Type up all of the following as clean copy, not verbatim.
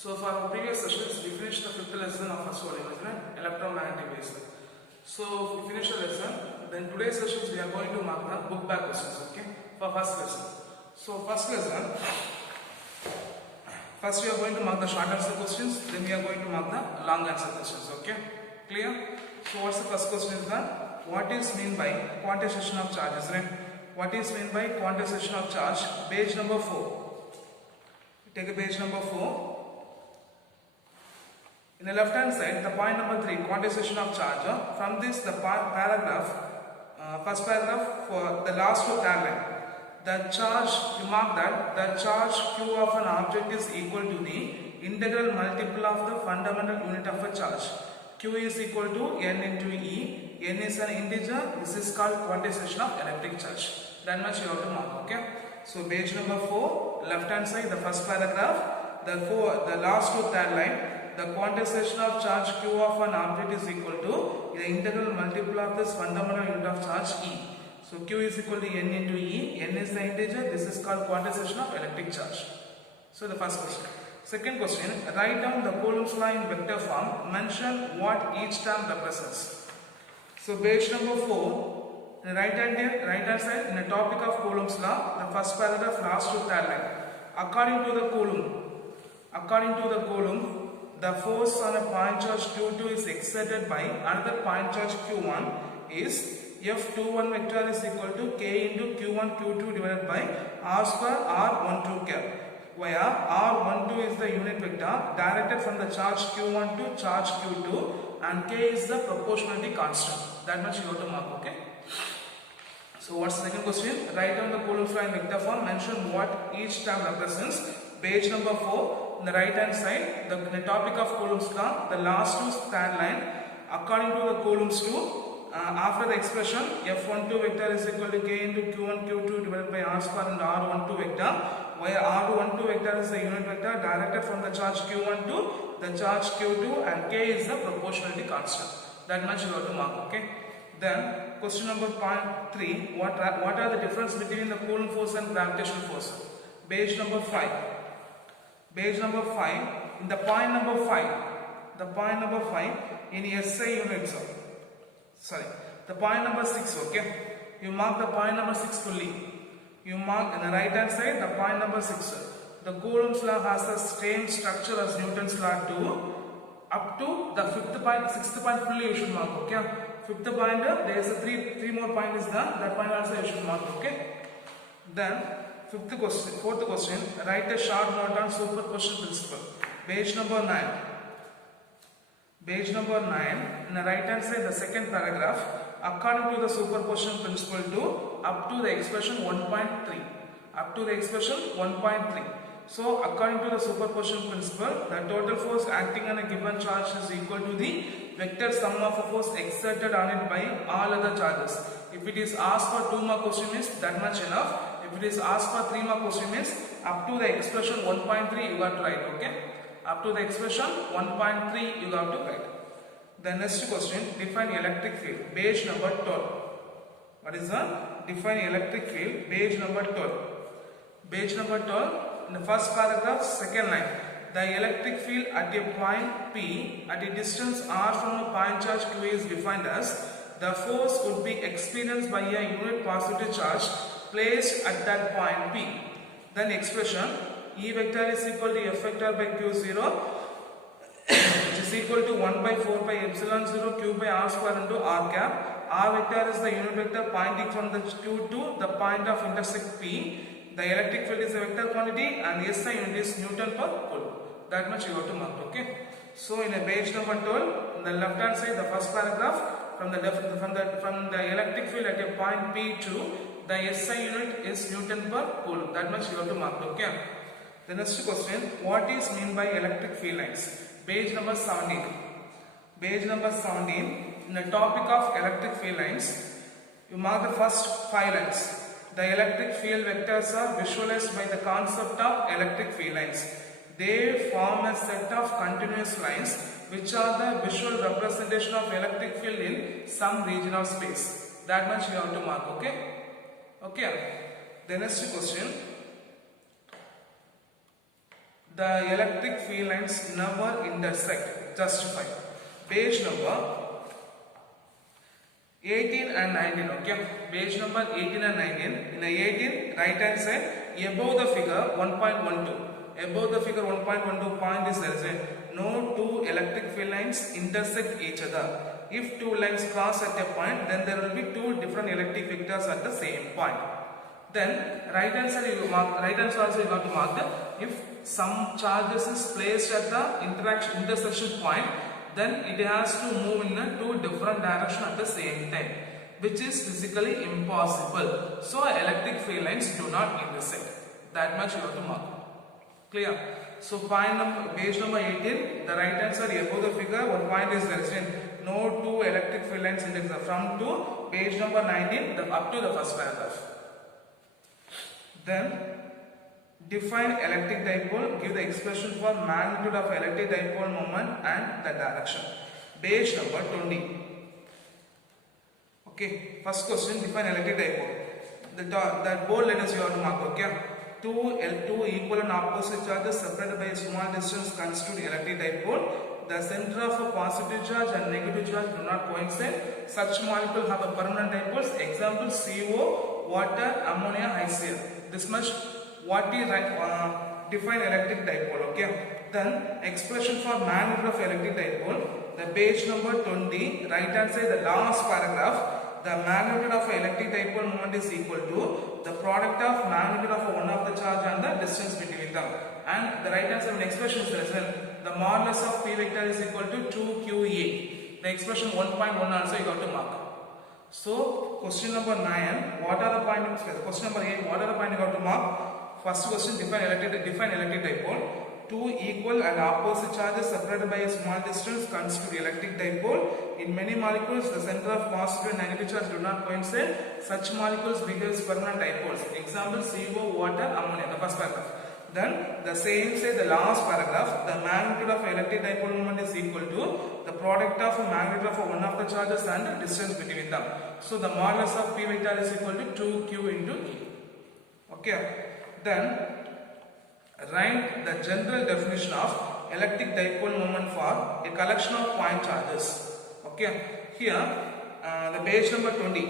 So for our previous sessions, we finished the fifth lesson of first volume, isn't it? Electromagnetic waves. So if we finish the lesson, then today's sessions we are going to mark the book back questions, okay? For first lesson. So first lesson, first we are going to mark the short answer questions, then we are going to mark the long answer questions, okay? Clear? So what's the first question is that what is mean by quantization of charge, isn't it? What is mean by quantization of charge? Page number 4. Take a page number 4. In the left hand side, the point number 3, quantization of charge. From this, the paragraph, first paragraph for the last two line. The charge, you mark that the charge Q of an object is equal to the integral multiple of the fundamental unit of a charge. Q is equal to N into E. N is an integer. This is called quantization of electric charge. That much you have to mark, okay? So page number 4, left hand side, the first paragraph, the last two line. The quantization of charge Q of an object is equal to the integral multiple of this fundamental unit of charge E. So Q is equal to N into E. N is the integer. This is called quantization of electric charge. So the first question. Second question. Write down the Coulomb's law in vector form. Mention what each term represents. So page number 4. The right hand side in the topic of Coulomb's law. The first paragraph, last two line. According to the Coulomb, the force on a point charge Q2 is exerted by another point charge Q1 is F21 vector is equal to K into Q1 Q2 divided by R square R12 cap, where R12 is the unit vector directed from the charge Q1 to charge Q2 and K is the proportionality constant. That much you have to mark, okay? So what's the second question? Write down the Coulomb's law in vector form. Mention what each term represents. Page number 4. On the right hand side, the topic of Coulomb's law, the last two line. According to the Coulomb's law, after the expression F12 vector is equal to K into Q1 Q2 divided by R square and R12 vector, where R12 vector is the unit vector directed from the charge Q1 to the charge Q2 and K is the proportionality constant. That much you have to mark, okay? Then question number 3. What are the difference between the Coulomb force and gravitational force? Page number 5. Page number 5, in the point number 5, in SI units, the point number 6, okay? You mark the point number 6 fully. You mark on the right hand side, the point number 6. The Coulomb's law has the same structure as Newton's law too. Up to the sixth point fully you should mark, okay? Fifth point, there is a three more point is there, that point also you should mark, okay? Then, fourth question, write a short note on superposition principle. Page number 9. Page number 9, in the right hand side, the second paragraph, according to the superposition principle to up to the expression 1.3. Up to the expression 1.3. So, according to the superposition principle, the total force acting on a given charge is equal to the vector sum of a force exerted on it by all other charges. If it is asked for 2 mark question means that much enough. If it is asked for 3 mark question means up to the expression 1.3 you got to write, okay? Up to the expression 1.3 you got to write. The next question, define electric field. Page number 12. What is that? Define electric field. Page number 12. Page number 12. In the first paragraph, second line. The electric field at a point P at a distance R from a point charge Q is defined as the force would be experienced by a unit positive charge placed at that point P. Then expression E vector is equal to F vector by Q0 which is equal to 1 by 4 pi epsilon 0 Q by R square into R cap. R vector is the unit vector pointing from the Q to the point of intersect P. The electric field is a vector quantity and the SI unit is Newton per Coulomb. That much you have to mark, okay? So in a page number 12, on the left hand side, the first paragraph, from the electric field at a point P to the SI unit is Newton per Coulomb. That much you have to mark, okay? The next question, what is mean by electric field lines? Page number 17. Page number 17, in the topic of electric field lines, you mark the first 5 lines. The electric field vectors are visualized by the concept of electric field lines. They form a set of continuous lines which are the visual representation of electric field in some region of space. That much you have to mark, okay? Okay. The next question. The electric field lines never intersect. Justify. Page number 18 and 19. Okay. Page number 18 and 19. In the 18, right hand side, above the figure 1.12. Above the figure 1.12 point is there is a no two electric field lines intersect each other. If two lines cross at a point, then there will be two different electric vectors at the same point. Then right hand side you mark, right hand side also you have to mark that if some charges is placed at the intersection point, then it has to move in a two different direction at the same time, which is physically impossible. So electric field lines do not intersect. That much you have to mark. Clear? So page number 18, the right hand side above the figure, one point is there. No two electric field lines intersect. From to page number 19, up to the first paragraph. Then define electric dipole, give the expression for magnitude of electric dipole moment and the direction. Page number 20. Okay, first question, define electric dipole. That bold letters you have to mark, okay? Two equal and opposite charges separated by a small distance constitute electric dipole. The center of a positive charge and negative charge do not coincide. Such molecules have a permanent dipoles. Example, CO, water, ammonia, HCl. This much what is define electric dipole. Okay. Then expression for magnitude of electric dipole. The page number 20, right hand side, the last paragraph. The magnitude of electric dipole moment is equal to the product of magnitude of one of the charge and the distance between them. And the right hand side expression is as well. The modulus of P vector is equal to 2QA. The expression 1.1 also you got to mark. So question number 9, what are the points? Question number 8, what are the points you got to mark? First question, define electric dipole. Two equal and opposite charges separated by a small distance constitute electric dipole. In many molecules, the center of positive and negative charge do not coincide. Such molecules behave as permanent dipoles. Example, CO, water, ammonia. The first paragraph. Then the same say the last paragraph. The magnitude of electric dipole moment is equal to the product of magnitude of one of the charges and the distance between them. So the modulus of P vector is equal to 2Q into E. Okay. Then write the general definition of electric dipole moment for a collection of point charges. Okay. Here, the page number 20.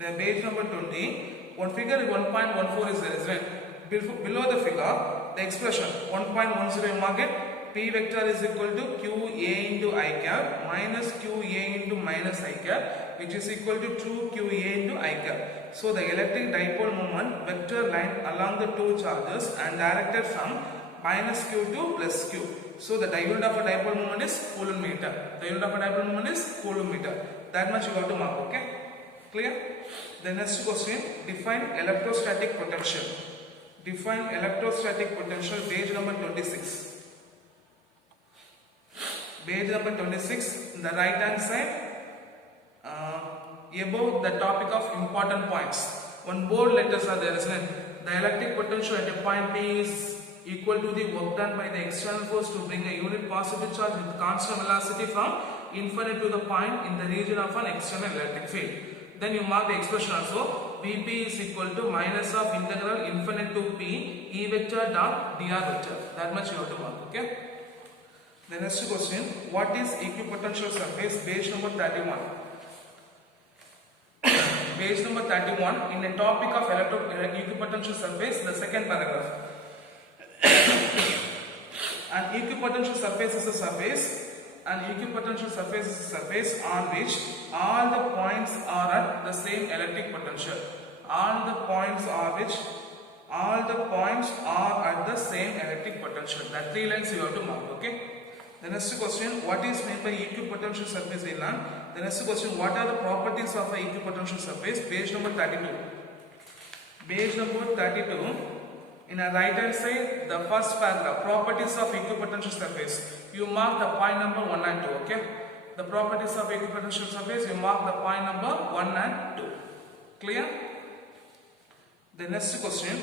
The page number 20. One figure 1.14 is there as well. Below the figure, the expression 1.10 mark it. P vector is equal to QA into I cap minus QA into minus I cap, which is equal to 2QA into I cap. So the electric dipole moment vector line along the two charges and directed from minus Q to plus Q. So the unit of a dipole moment is coulomb meter. The unit of a dipole moment is coulomb meter. That much you have to mark. Okay, clear? The next question, define electrostatic potential. Define electrostatic potential, page number 26. Page number 26, the right hand side, above the topic of important points. One bold letters are there, isn't it? The electric potential at a point P is equal to the work done by the external force to bring a unit positive charge with constant velocity from infinite to the point in the region of an external electric field. Then you mark the expression also. Vp is equal to minus of integral infinite to P E vector dot dr vector. That much you have to mark. Okay. The next question, what is equipotential surface? Page number 31. Page number 31, in a topic of equipotential surface, the second paragraph. An equipotential surface is a surface. An equipotential surface is a surface on which all the points are at the same electric potential. All the points are at the same electric potential. That three lines you have to mark. Okay. The next question, what is meant by equipotential surface? The next question, what are the properties of an equipotential surface? Page number 32. Page number 32, in a right hand side, the first paragraph, properties of equipotential surface. You mark the point number 1 and 2, okay? The properties of equipotential surface, you mark the point number 1 and 2. Clear? The next question,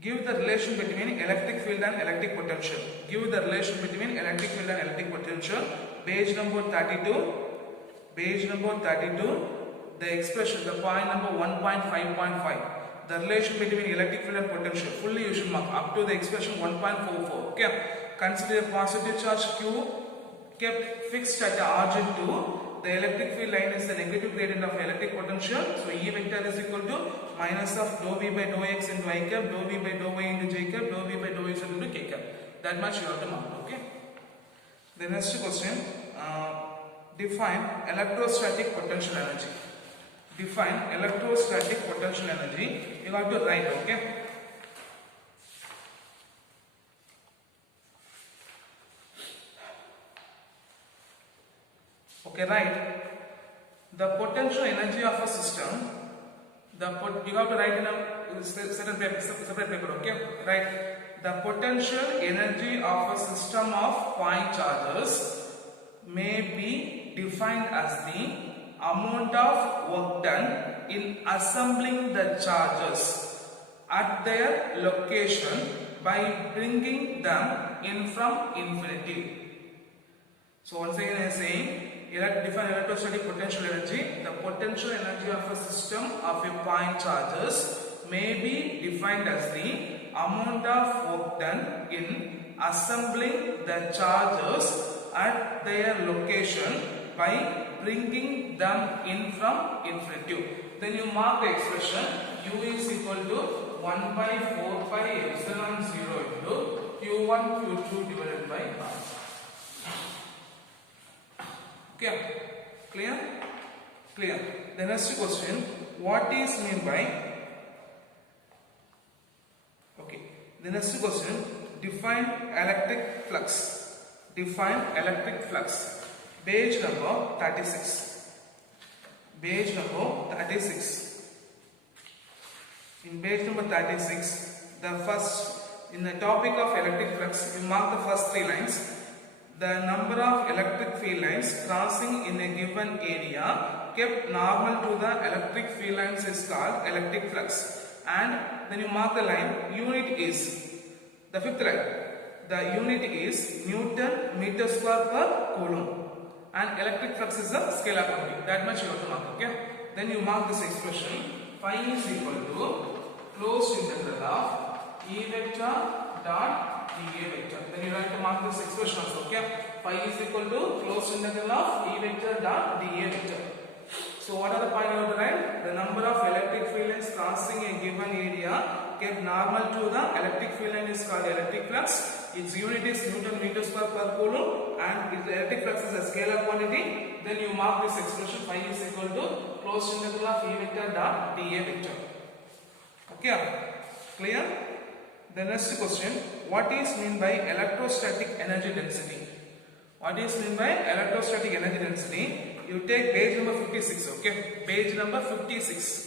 give the relation between electric field and electric potential. Give the relation between electric field and electric potential. Page number 32. Page number 32. The expression, the point number 1.5.5. the relation between electric field and potential. Fully you should mark up to the expression 1.44. Okay. Consider a positive charge Q kept fixed at origin 2. The electric field line is the negative gradient of electric potential. So E vector is equal to minus of dou V by dou X into I cap, dou V by dou Y into J cap, dou V by dou X into K cap. That much you have to mark. Okay. The next question, define electrostatic potential energy. Define electrostatic potential energy. You have to write. Okay. Okay, right. The potential energy of a system. You have to write in a separate paper. Okay, right. The potential energy of a system of point charges may be defined as the amount of work done in assembling the charges at their location by bringing them in from infinity. So once again I am saying, define electrostatic potential energy. The potential energy of a system of a point charges may be defined as the amount of work done in assembling the charges at their location by bringing them in from infinity. Then you mark the expression U is equal to 1 by 4 pi epsilon 0 into Q1 Q2 divided by R. Okay, clear? Clear. The next question, what is meant by? Okay, the next question, define electric flux. Define electric flux. Page number 36. Page number 36. In page number 36, the first, in the topic of electric flux, you mark the first 3 lines. The number of electric field lines crossing in a given area kept normal to the electric field lines is called electric flux. And then you mark the line, unit is, the fifth line, the unit is Newton meter square per coulomb. And electric flux is a scalar quantity. That much you have to mark. Okay. Then you mark this expression, phi is equal to closed integral of E vector dot dA vector. Then you have to mark this expression also. Okay. Phi is equal to closed integral of E vector dot dA vector. So what are the point you have to write? The number of electric field lines crossing a given area kept normal to the electric field line is called electric flux. Its unit is Newton meter square per coulomb, and if the electric flux is a scalar quantity, then you mark this expression phi is equal to closed integral of E vector dot dA vector. Okay, clear? The next question, what is meant by electrostatic energy density? What is meant by electrostatic energy density? You take page number 56. Okay, page number 56.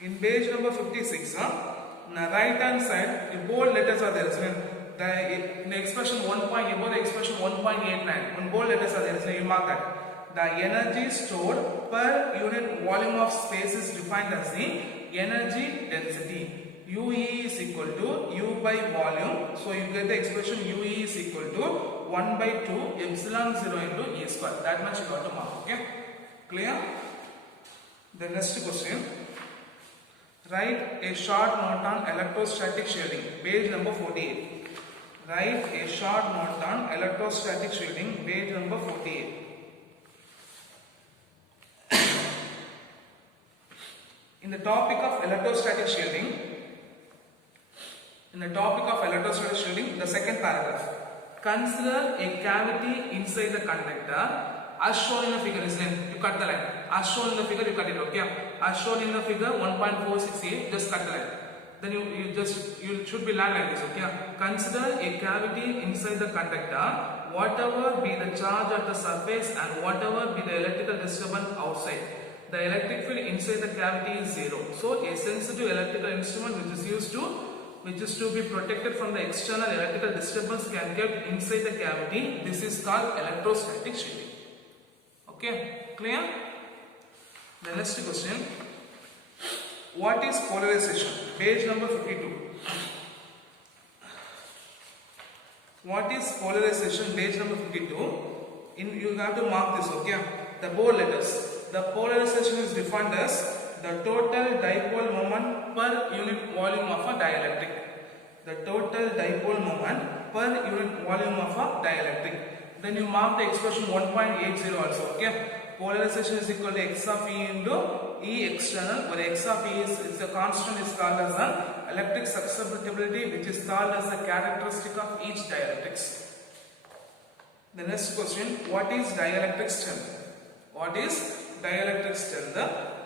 In page number 56, on the right hand side, the bold letters are there. So in the expression 1 point, above the expression 1.89, when bold letters are there, so you mark that. The energy stored per unit volume of space is defined as the energy density. UE is equal to U by volume. So you get the expression UE is equal to 1 by 2 epsilon 0 into E square. That much you got to mark. Okay, clear? The next question. Write a short note on electrostatic shielding. Page number 48. Write a short note on electrostatic shielding. Page number 48. In the topic of electrostatic shielding, the second paragraph. Consider a cavity inside the conductor as shown in the figure. You cut the line. As shown in the figure, you cut it. Okay. As shown in the figure 1.468, just cut the line. Then you should be learned like this. Okay. Consider a cavity inside the conductor. Whatever be the charge at the surface and whatever be the electrical disturbance outside, the electric field inside the cavity is 0. So a sensitive electrical instrument which is to be protected from the external electrical disturbance can get inside the cavity. This is called electrostatic shielding. Okay, clear? The next question. What is polarization? Page number 52. What is polarization? Page number 52. You have to mark this. Okay, the bold letters. the polarization is defined as the total dipole moment per unit volume of a dielectric. The total dipole moment per unit volume of a dielectric. Then you mark the expression 1.80 also. Okay. Polarization is equal to x of E into E external, where x of E is the constant is called as an electric susceptibility, which is called as the characteristic of each dielectrics. The next question, what is dielectric strength? What is dielectric strength?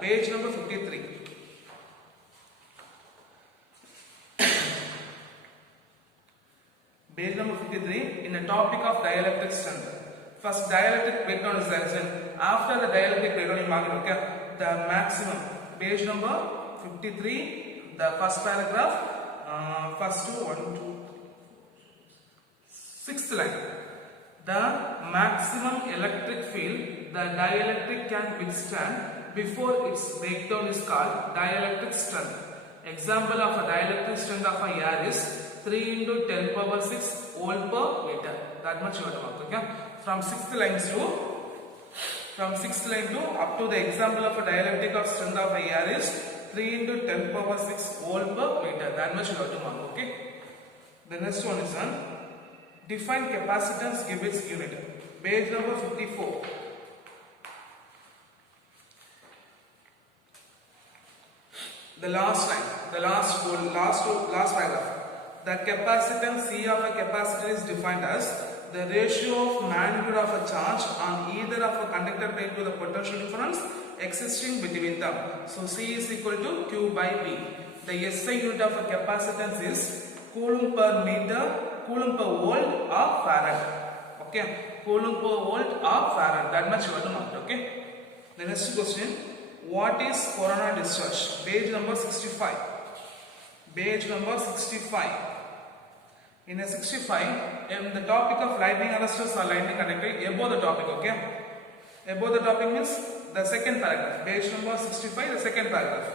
Page number 53. Page number 53 in the topic of dielectric strength. First, dielectric breakdown is there. After the dielectric breakdown, you mark it, okay? The maximum. Page number 53, the first paragraph, first two, 1, 2, 6th line. The maximum electric field the dielectric can withstand before its breakdown is called dielectric strength. Example of a dielectric strength of a air is 3 into 10 power 6 volt per meter. That much you have to mark, okay? From 6th line to up to the example of a dielectric of strength of a air is 3 into 10 power 6 volt per meter. That much you have to mark, okay? The next one is on define capacitance, give its unit. Page number 54. The last line, the last paragraph. The capacitance C of a capacitor is defined as the ratio of magnitude of a charge on either of a conductor plate to the potential difference existing between them. So C is equal to Q by V. The SI unit of a capacitance is coulomb per meter, coulomb per volt or farad. Okay, coulomb per volt or farad. That much you have to mark. Okay. The next question. What is corona discharge? Page number 65. Page number 65. In a 65, in the topic of lightning arresters or lightning conductor, above the topic, okay? Above the topic means the second paragraph. Page number 65, the second paragraph.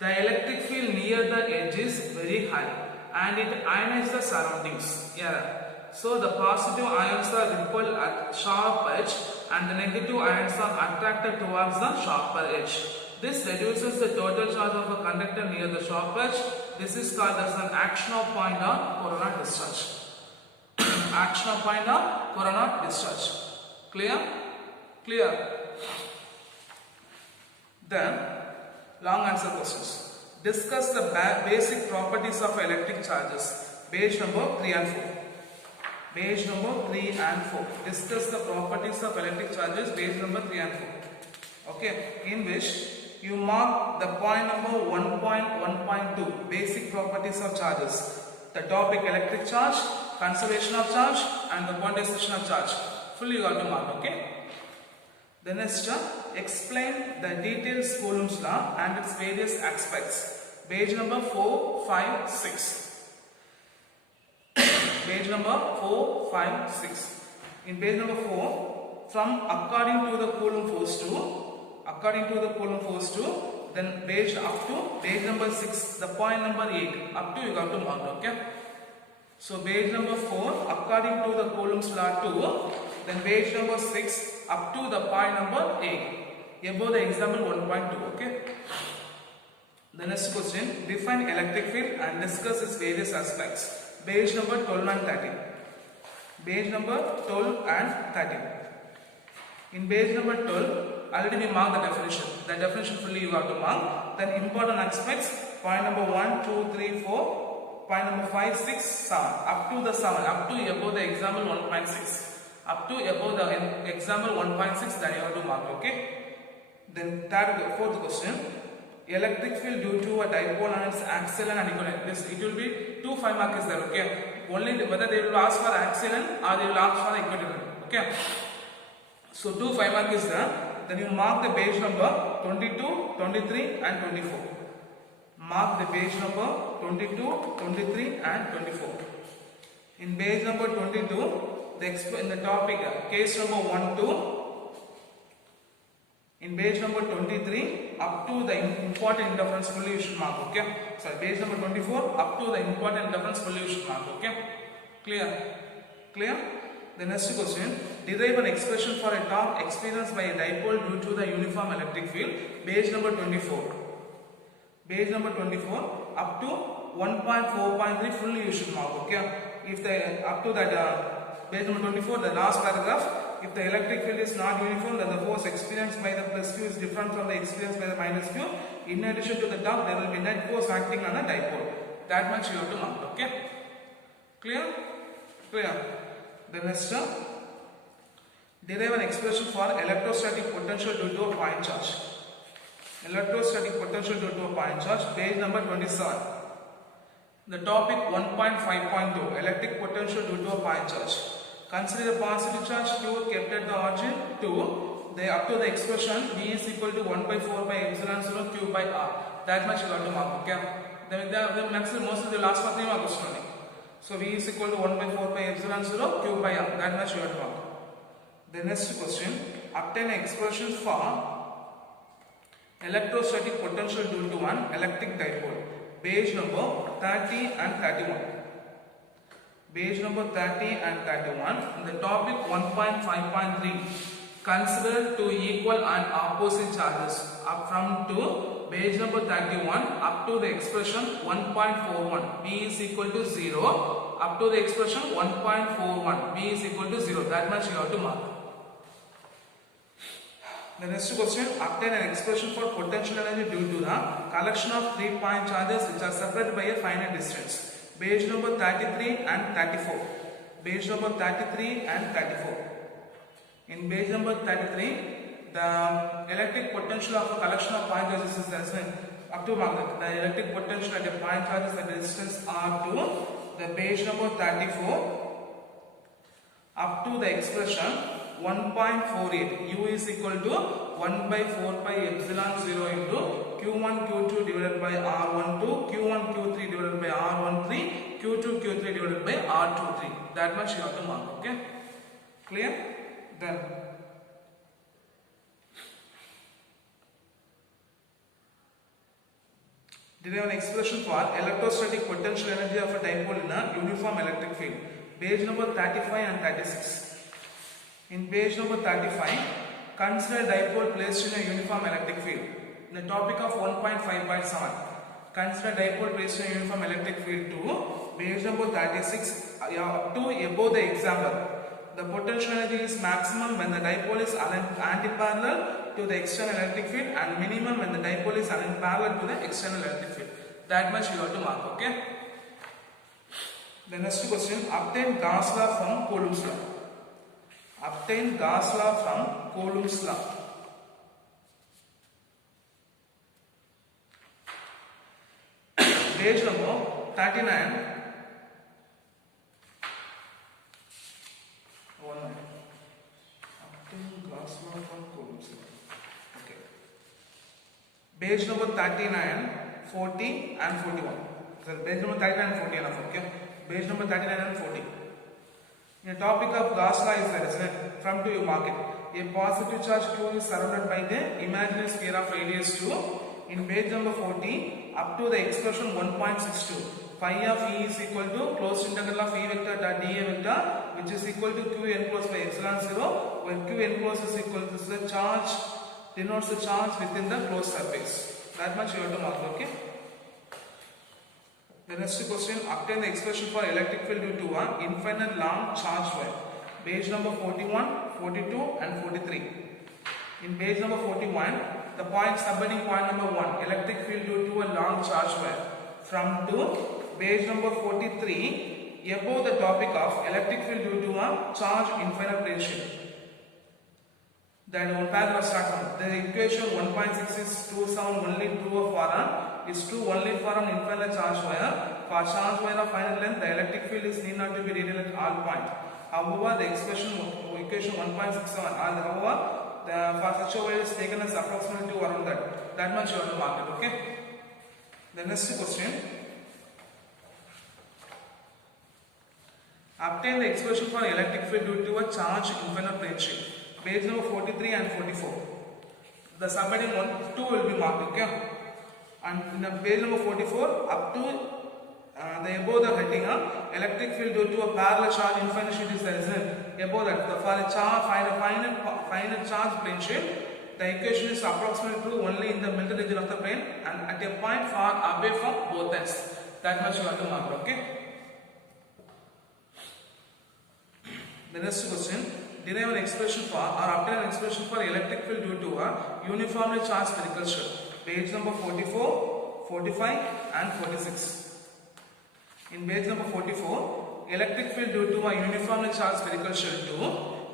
The electric field near the edge is very high and it ionizes the surroundings. Yeah. So the positive ions are repelled at sharp edge and the negative ions are attracted towards the sharper edge. This reduces the total charge of a conductor near the sharp edge. This is called as an action of point on corona discharge. Action of point on corona discharge. Clear? Clear. Then, long answer questions. Discuss the basic properties of electric charges. Page number 3 and 4. Page number 3 and 4. Discuss the properties of electric charges. Page number 3 and 4. Okay, in which you mark the point number 1.1.2, basic properties of charges. The topic electric charge, conservation of charge and the quantization of charge. Fully you have to mark, okay? The next, explain the detailed Coulomb's law and its various aspects. Page number 4, 5, 6. Page number 4, 5, 6. In page number 4, from according to the Coulomb force to, then page up to page number 6, the point number 8, up to you got to mark, okay? So page number 4, according to the Coulomb's law 2, then page number 6, up to the point number 8, above the example 1.2, okay? The next question, define electric field and discuss its various aspects. Page number 12 and 13. Page number 12 and 13. In page number 12, already we mark the definition. The definition fully you have to mark. Then important aspects, point number 1, 2, 3, 4, point number 5, 6, 7. Up to the 7, up to above the example 1.6. Up to above the example 1.6 that you have to mark, okay? Then fourth question. Electric field due to a dipole and its axial and equivalent. This it will be 2 5 mark is there, okay? Only whether they will ask for axial or they will ask for equivalent, okay? So 2 5 mark is there. Then you mark the page number 22, 23 and 24. Mark the page number 22, 23 and 24. In page number 22, in the topic case number 1 2. In page number 23, up to the important interference fully you should mark, okay? So page number 24, up to the important interference fully you should mark, okay? Clear? Clear? The next question, derive an expression for a torque experienced by a dipole due to the uniform electric field. Page number 24. Page number 24 up to 1.4.3 fully you should mark. Okay. If the up to that page number 24, the last paragraph. If the electric field is not uniform, then the force experienced by the plus Q is different from the experienced by the minus Q. In addition to the torque, there will be net force acting on a dipole. That much you have to mark. Okay. Clear? Clear. The next term, derive an expression for electrostatic potential due to a point charge. Electrostatic potential due to a point charge, page number 27. The topic 1.5.2, electric potential due to a point charge. Consider a positive charge Q kept at the origin to up to the expression V is equal to 1 by 4 by epsilon 0 Q by R. That much you got to mark. Okay. The maximum most of the last part mark is only. So V is equal to 1 by 4 by epsilon 0 Q by R. That much you have to mark. The next question, obtain an expression for electrostatic potential due to an electric dipole. Page number 30 and 31. Page number 30 and 31. The topic 1.5.3. Consider two equal and opposite charges up from to page number 31 up to the expression 1.41 B is equal to 0 up to the expression 1.41 B is equal to 0. That much you have to mark. The next question, obtain an expression for potential energy due to the collection of 3 point charges which are separated by a finite distance. Page number 33 and 34. Page number 33 and 34. In page number 33, the electric potential of a collection of point charges is as up to magnet. The electric potential at a point charges at a distance R2. The page number 34 up to the expression 1.48 U is equal to 1 by 4 pi epsilon 0 into Q1 Q2 divided by R12 Q1 Q3 divided by R13 Q2 Q3 divided by R23. That much you have to mark. Okay. Clear? Then derive an expression for electrostatic potential energy of a dipole in a uniform electric field. Page number 35 and 36. In page number 35, consider dipole placed in a uniform electric field. The topic of 1.5.7. Consider dipole placed in a uniform electric field to page number 36 up to above the example. The potential energy is maximum when the dipole is antiparallel to the external electric field and minimum when the dipole is parallel to the external electric field. That much you have to mark. Okay. The next question, obtain Gauss law from Coulomb's law. Obtain Gauss law from Coulomb's law. Page number 39. Obtain Gauss law from Coulomb's law. Okay. Page number 39, 40 and 41. So page number 39 and 40 enough. Okay. Page number 39 and 40. The topic of Gauss law is that, isn't it? From to you mark it. A positive charge Q is surrounded by the imaginary sphere of radius 2. In page number 40, up to the expression 1.62. Phi of E is equal to closed integral of E vector dot dA vector, which is equal to Q enclosed by epsilon 0, where Q enclosed is equal to the charge, denotes the charge within the closed surface. That much you have to mark. Okay. The next question, obtain the expression for electric field due to an infinite long charge wire. Page number 41, 42 and 43. In page number 41, the point subheading point number 1, electric field due to a long charge wire. From to page number 43, above the topic of electric field due to a charge infinite ratio. That one paragraph starts from the equation 1.6 is true sound only true for an is true only for an infinite charge wire. For charge wire of finite length, the electric field is need not to be radial at all points. However, the equation 1.67 however, for such a wire is taken as approximately 2 around that. That much you have to mark it. Okay. The next question. Obtain the expression for electric field due to a charge infinite ratio. Page number 43 and 44. The subheading 1, 2 will be marked. Okay. And in the page number 44, up to the above the heading, electric field due to a parallel charge infinite sheet is there. above that, for a finite charge plane shape, the equation is approximately true only in the middle region of the plane and at a point far away from both ends. That much you have to mark. Okay. The next question, derive an expression for or obtain an expression for electric field due to a uniformly charged spherical shell. Page number 44, 45 and 46. In page number 44, electric field due to a uniformly charged spherical shell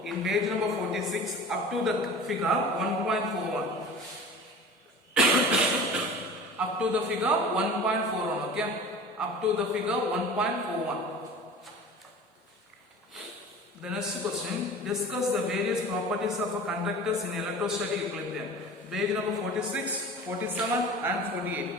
2. In page number 46, up to the figure 1.41. Up to the figure 1.41, okay? Up to the figure 1.41. The next question, discuss the various properties of a conductors in electrostatic equilibrium. Page number 46, 47 and 48.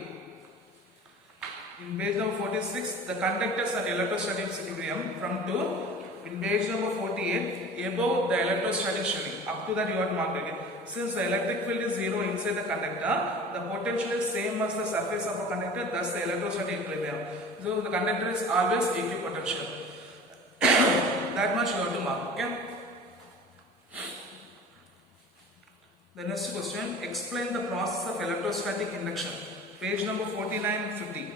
In page number 46, the conductors at electrostatic equilibrium from 2. In page number 48, above the electrostatic shelling. Up to that you have to mark again. Since the electric field is 0 inside the conductor, the potential is same as the surface of a conductor, thus the electrostatic equilibrium. So the conductor is always equipotential. That much you have to mark. Okay. The next question, explain the process of electrostatic induction. Page number 49 50.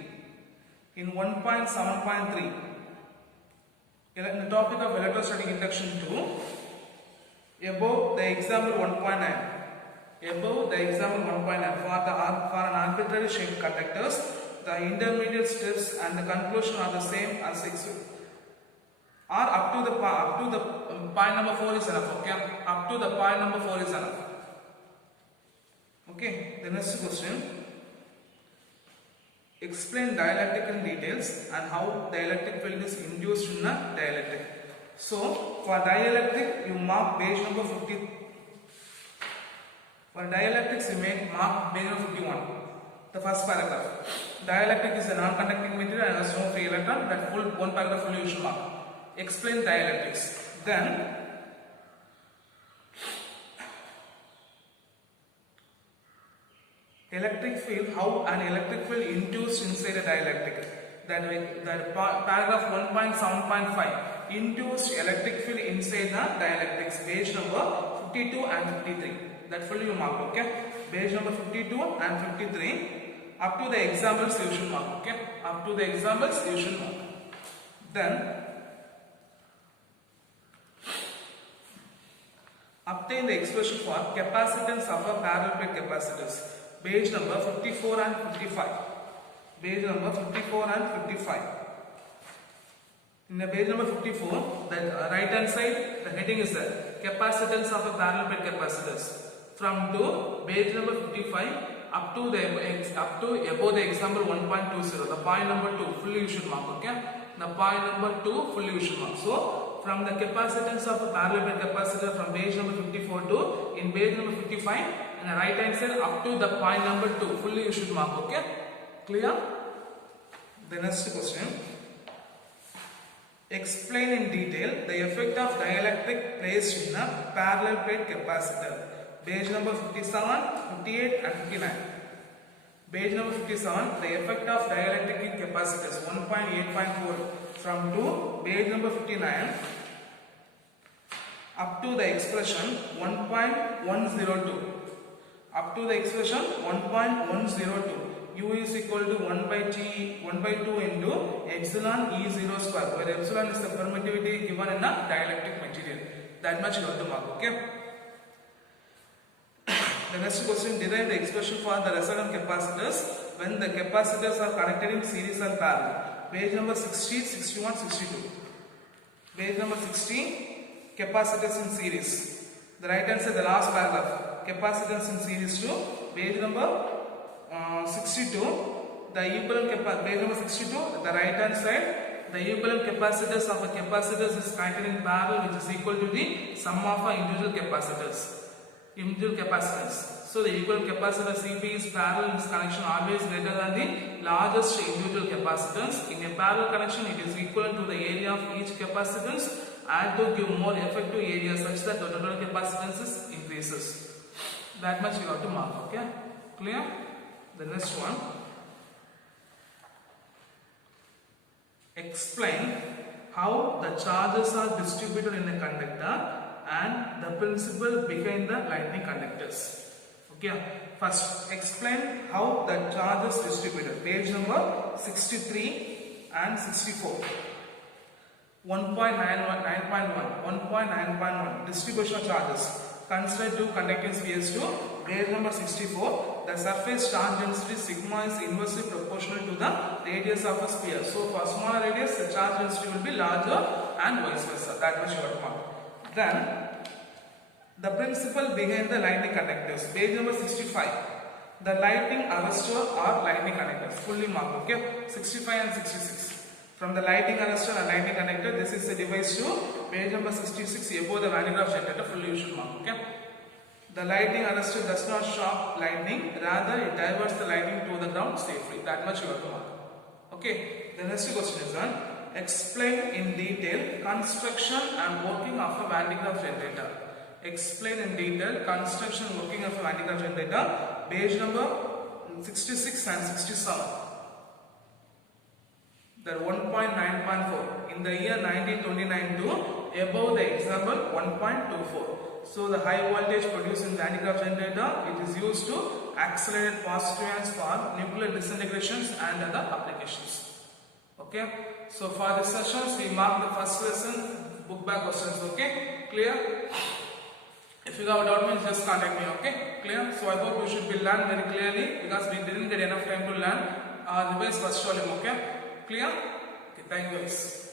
In 1.7.3, in the topic of electrostatic induction 2, above the example 1.9. Above the example 1.9, for an arbitrary shaped conductors, the intermediate steps and the conclusion are the same as or up to the point number 4 is enough. Okay, up to the point number 4 is enough. Okay, the next question, explain dielectric in details and how the electric field is induced in a dielectric. So for dielectric you mark page number 50. For dielectrics you mark page number 51. The first paragraph, dielectric is a non-conducting material and has no free electron. That full one paragraph fully you should mark. Explain dielectrics. Then electric field, how an electric field induced inside a dielectric. That paragraph 1.7.5, induced electric field inside the dielectrics, page number 52 and 53. That fully you mark. Okay, page number 52 and 53. Up to the examples you should mark. Okay, up to the examples you should mark. Then obtain the expression for capacitance of a parallel plate capacitors. Page number 54 and 55. Page number 54 and 55. In the page number 54, the right hand side, the heading is there, capacitance of a parallel plate capacitors. From to page number 55 up to above the example 1.20, the point number 2 fully you should mark. Okay, the point number 2 fully you should mark. So from the capacitance of a parallel plate capacitor from page number 54 to in page number 55 and the right hand side up to the point number 2 fully you should mark. Okay, clear? The next question, explain in detail the effect of dielectric placed in a parallel plate capacitor. Page number 57, 58 and 59. Page number 57, the effect of dielectric in capacitors 1.8.4 from to page number 59 up to the expression 1.102. Up to the expression 1.102. U is equal to 1 by 2 into epsilon E0 square, where epsilon is the permittivity given in a dielectric material. That much you have to mark. Okay. The next question, derive the expression for the resonant capacitors when the capacitors are connected in series and parallel. Page number 60, 61, 62. Page number 60, capacitors in series. The right hand side, the last paragraph, capacitance in series to page number 62. The equivalent page number 62, the right hand side, the equivalent capacitors of a capacitors is connected in parallel, which is equal to the sum of our individual capacitors. Individual capacitance. So the equivalent capacitor CP is parallel in this connection always greater than the largest individual capacitance. In a parallel connection, it is equivalent to the area of each capacitance and to give more effective area such that the total capacitance increases. That much you have to mark. Okay, clear? The next one. Explain how the charges are distributed in a conductor and the principle behind the lightning conductors. Okay, first explain how the charge is distributed. Page number 63 and 64. 1.9.1 distribution of charges. Consider two conducting spheres to page number 64. The surface charge density sigma is inversely proportional to the radius of a sphere. So for smaller radius, the charge density will be larger and vice versa. That much you got mark. Then the principle behind the lightning conductors. Page number 65. The lightning arrestor or lightning conductors. Fully marked. Okay. 65 and 66. From the lighting arrestor and lighting connector, this is the device to page number 66 above the Van de Graaff generator. Fully you should mark. Okay. The lighting arrestor does not shock lightning, rather it diverts the lightning to the ground safely. That much you have to mark. Okay. The next question is on explain in detail construction and working of a Van de Graaff generator. Explain in detail construction and working of a Van de Graaff generator. Page number 66 and 67. The 1.9.4 in the year 1929 to above the example 1.24. So the high voltage produced in Van de Graaff generator, it is used to accelerate positive ions for nuclear disintegrations and other applications. Okay. So for this sessions we mark the first lesson book back questions. Okay. Clear? If you have a doubt, means just contact me. Okay. Clear? So I hope you should be learned very clearly because we didn't get enough time to learn. Revise first volume. Okay. Clear? Okay, thank you guys.